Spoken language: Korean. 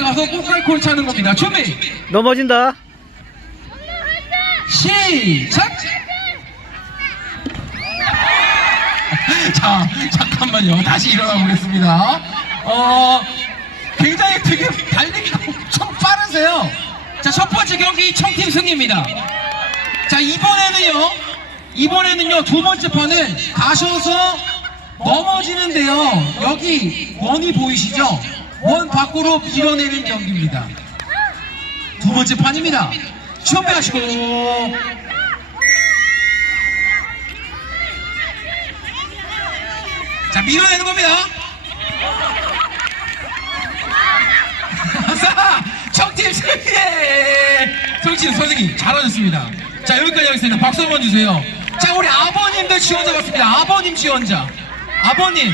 앞에 가서 꽃갈콘 차는 겁니다. 준비 넘어진다. 시작. 자 잠깐만요. 다시 일어나 보겠습니다. 어 굉장히 되게 달리기가 엄청 빠르세요. 자 첫 번째 경기 청팀 승리입니다. 자 이번에는요 이번에는요 두 번째 판은 가셔서 넘어지는데요 여기 원이 보이시죠 원 밖으로 밀어내는 경기입니다. 두 번째 판입니다. 준비하시고. 자 밀어내는 겁니다. 자 청팀 승리 정치인 선생님 잘하셨습니다. 자 여기까지 하겠습니다. 박수 한번 주세요. 자 우리 아버님들 지원자 같습니다. 아버님 지원자. 아버님